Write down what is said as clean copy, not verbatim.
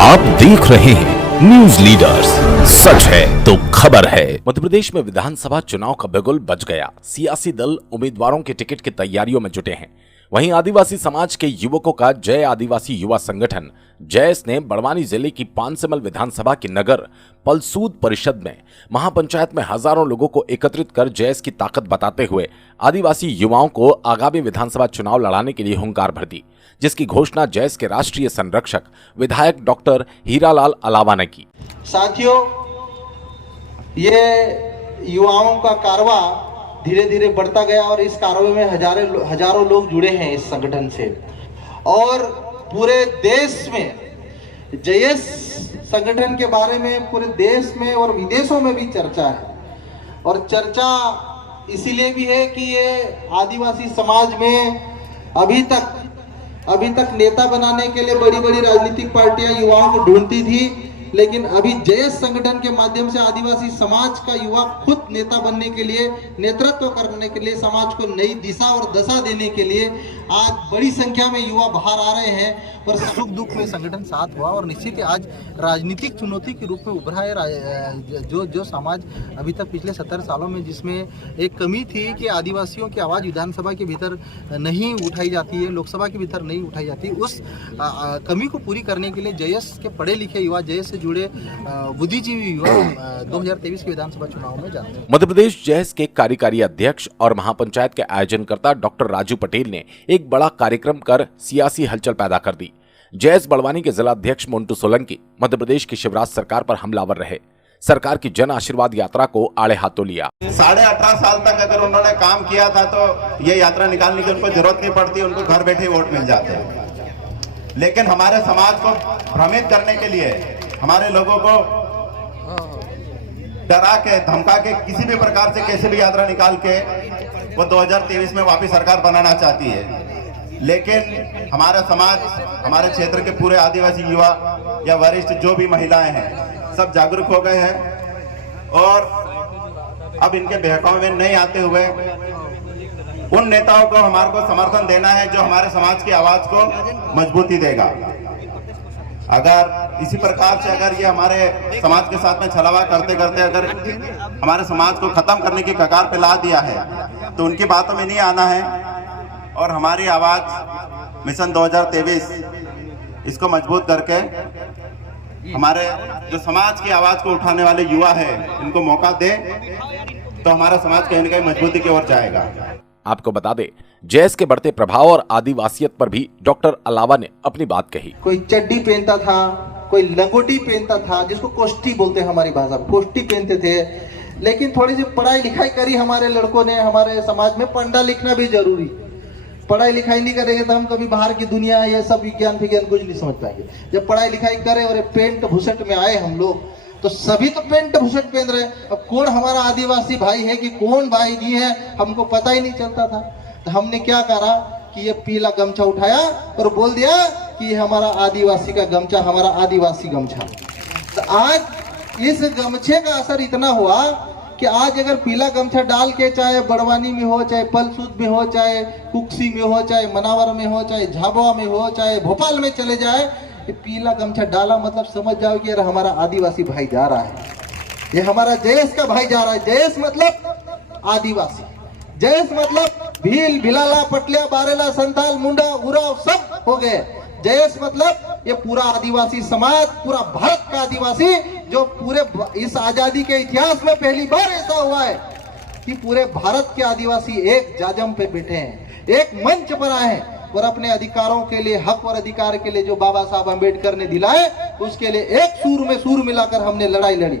आप देख रहे हैं न्यूज लीडर्स, सच है तो खबर है। मध्य प्रदेश में विधानसभा चुनाव का बिगुल बज गया। सियासी दल उम्मीदवारों के टिकट की तैयारियों में जुटे हैं। वहीं आदिवासी समाज के युवकों का जय आदिवासी युवा संगठन जैस ने बड़वानी जिले की पानसेमल विधानसभा की नगर पलसूद परिषद में महापंचायत में हजारों लोगों को एकत्रित कर जैस की ताकत बताते हुए आदिवासी युवाओं को आगामी विधानसभा चुनाव लड़ाने के लिए हुंकार भर दी, जिसकी घोषणा जैस के राष्ट्रीय संरक्षक विधायक डॉक्टर हीरालाल अलावा ने की। साथियों, ये युवाओं का कारवा धीरे धीरे बढ़ता गया और इस कारवे में हजारों लोग जुड़े हैं इस संगठन से, और पूरे देश में जयस संगठन के बारे में पूरे देश में और विदेशों में भी चर्चा है। और चर्चा इसीलिए भी है कि ये आदिवासी समाज में अभी तक नेता बनाने के लिए बड़ी बड़ी राजनीतिक पार्टियां युवाओं को ढूंढती थी, लेकिन अभी जयस संगठन के माध्यम से आदिवासी समाज का युवा खुद नेता बनने के लिए, नेतृत्व करने के लिए, समाज को नई दिशा और दशा देने के लिए आज बड़ी संख्या में युवा बाहर आ रहे हैं। और सुख दुख में संगठन साथ हुआ और निश्चित ही आज राजनीतिक चुनौती के रूप में उभरा है। जो समाज अभी तक पिछले 70 सालों में जिसमें एक कमी थी कि आदिवासियों की आवाज़ विधानसभा के भीतर नहीं उठाई जाती है, लोकसभा के भीतर नहीं उठाई जाती, उस कमी को पूरी करने के लिए जयस के पढ़े लिखे युवा, जयस से जुड़े बुद्धिजीवी युवा 2023 के विधानसभा चुनाव में जाते हैं। मध्य प्रदेश जैस के कार्यकारी अध्यक्ष और महापंचायत के आयोजनकर्ता डॉक्टर राजू पटेल ने एक बड़ा कार्यक्रम कर सियासी हलचल पैदा कर दी। जैस बड़वानी के जिला अध्यक्ष मोन्टू सोलंकी मध्य प्रदेश की शिवराज सरकार पर हमलावर रहे। सरकार की जन आशीर्वाद यात्रा को आड़े हाथों लिया। 18.5 साल तक अगर उन्होंने काम किया था तो ये यात्रा निकालने की उनको जरूरत नहीं पड़ती, उनको घर बैठे वोट मिल जाते हैं। लेकिन हमारे समाज को भ्रमित करने के लिए, हमारे लोगों को डरा के, धमका के, किसी भी प्रकार से कैसे भी यात्रा निकाल के वो 2023 में वापस सरकार बनाना चाहती है। लेकिन हमारा समाज, हमारे क्षेत्र के पूरे आदिवासी युवा या वरिष्ठ जो भी महिलाएं हैं, सब जागरूक हो गए हैं और अब इनके बहकावे में नहीं आते हुए उन नेताओं को हमारे को समर्थन देना है जो हमारे समाज की आवाज को मजबूती देगा। अगर इसी प्रकार से अगर ये हमारे समाज के साथ में छलावा करते करते अगर हमारे समाज को खत्म करने की कगार पे ला दिया है तो उनकी बातों में नहीं आना है और हमारी आवाज मिशन 2023 इसको मजबूत करके हमारे जो समाज की आवाज को उठाने वाले युवा है इनको मौका दे तो हमारा समाज कहीं न कहीं मजबूती की ओर जाएगा। आपको बता दे, जैस के बढ़ते प्रभाव और आदिवासियत पर भी डॉक्टर अलावा ने अपनी बात कही। कोई चड्डी पहनता था, कोई लंगोटी पहनता था, जिसको कोष्टी बोलते हैं हमारी भाषा में, कोष्टी पहनते थे। लेकिन थोड़ी सी पढ़ाई लिखाई करी हमारे लड़कों ने। हमारे समाज में पढ़ना लिखना भी जरूरी, पढ़ाई लिखाई नहीं करेंगे तो हम कभी बाहर की दुनिया, ये सब विज्ञान कुछ नहीं समझ पाएंगे। जब पढ़ाई लिखाई करें और पेंट भूसट में आए हम लोग, तो सभी तो पेंट भूसट पहन रहे। अब कौन हमारा आदिवासी भाई है कि कौन भाई जी है, हमको पता ही नहीं चलता था। तो हमने क्या करा कि ये पीला गमछा उठाया और बोल दिया कि ये हमारा आदिवासी का गमछा, हमारा आदिवासी गमछा। तो आज इस गमछे का असर इतना हुआ कि आज अगर पीला गमछा डाल के, चाहे बड़वानी में हो, चाहे पलसूद में हो, चाहे कुक्सी में हो, चाहे मनावर में हो, चाहे झाबुआ में हो, चाहे भोपाल में चले जाए, ये पीला गमछा डाला मतलब समझ जाओ कि यार हमारा आदिवासी भाई जा रहा है, ये हमारा जयस का भाई जा रहा है। जयस मतलब आदिवासी, जयस मतलब भील, भिलाला, पटलिया, बारेला, संथाल, मुंडा, उराव सब हो गए। जयस मतलब ये पूरा आदिवासी समाज, पूरा भारत का आदिवासी, जो पूरे इस आजादी के इतिहास में पहली बार ऐसा हुआ है कि पूरे भारत के आदिवासी एक जाजम पे बैठे हैं, एक मंच पर आए हैं और अपने अधिकारों के लिए, हक और अधिकार के लिए जो बाबा साहब अम्बेडकर ने दिलाए, उसके लिए एक सूर में सूर मिलाकर हमने लड़ाई लड़ी।